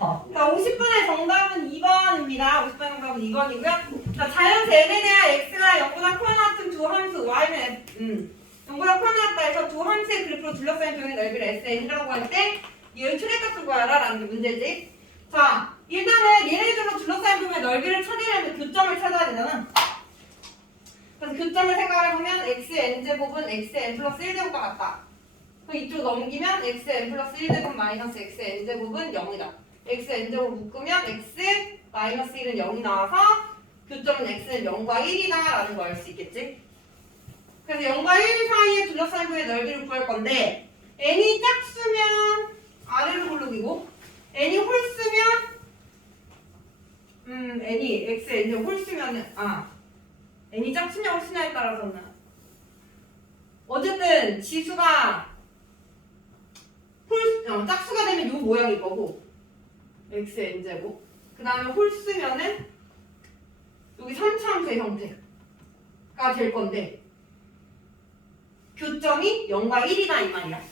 자, 50분의 정답은 2번입니다. 50분의 정답은 2번이고요. 자, 자연수 n에 대한 x가 0보다 커 같은 두 함수 y는 음, 0보다 커 같다 해서 두 함수의 그래프로 둘러싸인 병의 넓이를 SN이라고 할 때 얘의 최대값을 구하라 라는 게 문제지. 자, 일단은 얘네들로 둘러싸인 병의 넓이를 찾으려면 교점을 찾아야 되잖아. 그래서 교점을 생각해보면 xn제곱은 xn 플러스 1제곱과 같다. 그럼 이쪽 넘기면 xn 플러스 1제곱 마이너스 xn제곱은 0이다. Xn제곱 묶으면 x 마이너스 1은 0이 나와서 교점은 x는 0과 1이다 라는 거 알 수 있겠지? 그래서 0과 1 사이에 둘러싸인 부의 넓이를 구할 건데 n이 짝수면 아래로 고르기고 n이 홀수면 음 n이 x n이 홀수면 아 n이 짝수냐 홀수냐에 따라서는 어쨌든 지수가 홀 어, 짝수가 되면 요 모양일 거고 x n 제곱. 그 다음에 홀수면은 여기 3차함수의 형태가 될 건데 교점이 0과 1이다 이 말이야.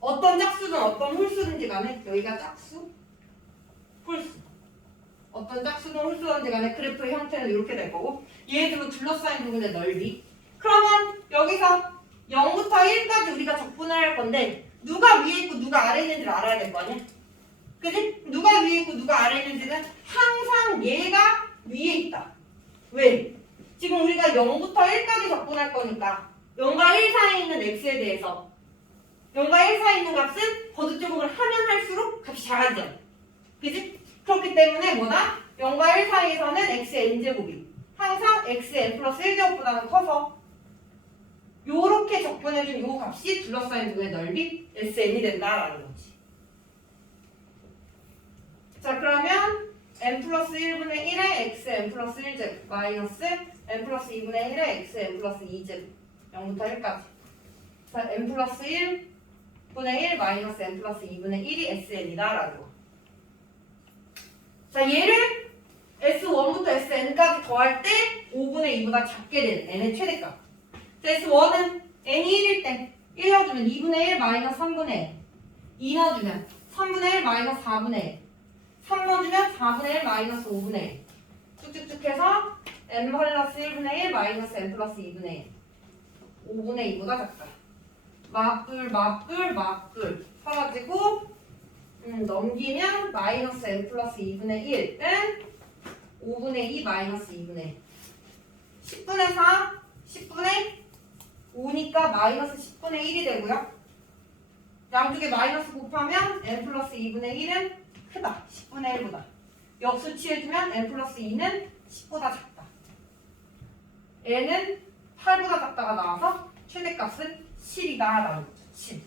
어떤 짝수든 어떤 홀수든지 간에 여기가 짝수 홀수. 어떤 짝수든 홀수든지 간에 그래프의 형태는 이렇게 될 거고 얘들로 둘러싸인 부분의 넓이. 그러면 여기서 0부터 1까지 우리가 적분을 할 건데 누가 위에 있고 누가 아래에 있는지를 알아야 될 거 아니야? 그지? 누가 위에 있고 누가 아래에 있는지는 항상 얘가 위에 있다. 왜? 지금 우리가 0부터 1까지 적분할 거니까 0과 1 사이에 있는 x에 대해서 0과 1 사이에 있는 값은 거듭제곱을 하면 할수록 값이 작아지잖아. 그지? 그렇기 때문에 뭐다? 0과 1 사이에서는 x의 n제곱이 항상 xn 플러스 1제곱보다는 커서 요렇게 적분해준 요 값이 둘러싸인 부분의 넓이 SN이 된다라는 거지. 자 그러면 n 플러스 1분의 1의 x n 플러스 1제곱 마이너스 n 플러스 2분의 1의 x n 플러스 2제곱 0부터 1까지 자 n 플러스 1분의 1 마이너스 n 플러스 2분의 1이 SN이다 라는 거. 자 얘를 S1부터 SN까지 더할 때 5분의 2보다 작게 되는 n의 최대값. S1은 n이 1일 때 1 넣어주면 2분의 1 마이너스 3분의 1 2 넣어주면 3분의 1 마이너스 4분의 1 3 넣어주면 4분의 1 마이너스 5분의 1 쭉쭉쭉 해서 n 플러스 1분의 1 마이너스 n 플러스 2분의 1 5분의 2보다 작다. 맞불 맞불 맞불 사라지고 음, 넘기면 마이너스 n 플러스 2분의 1은 5분의 2 마이너스 2분의 1 10분의 4 10분의 5니까 마이너스 10분의 1이 되고요. 양쪽에 마이너스 곱하면 n 플러스 2분의 1은 크다. 10분의 1보다. 역수 취해주면 n 플러스 2는 10보다 작다. n은 8보다 작다가 나와서 최대값은 7이다 라는 거죠. 7.